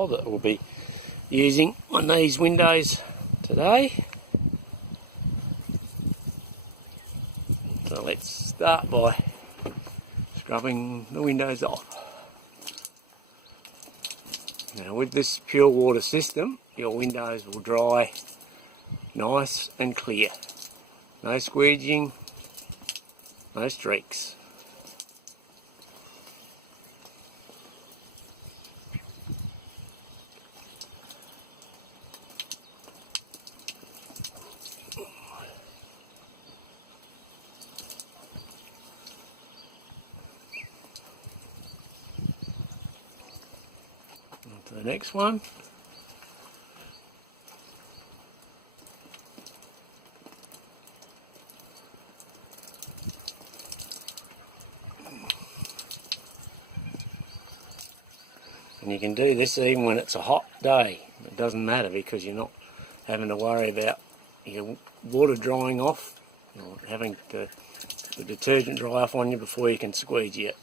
style that we'll be using on these windows today. So let's start by scrubbing the windows off. Now with this pure water system, your windows will dry nice and clear. No squeegeing, no streaks. On to the next one. And you can do this even when it's a hot day. It doesn't matter because you're not having to worry about your water drying off or having the detergent dry off on you before you can squeegee it.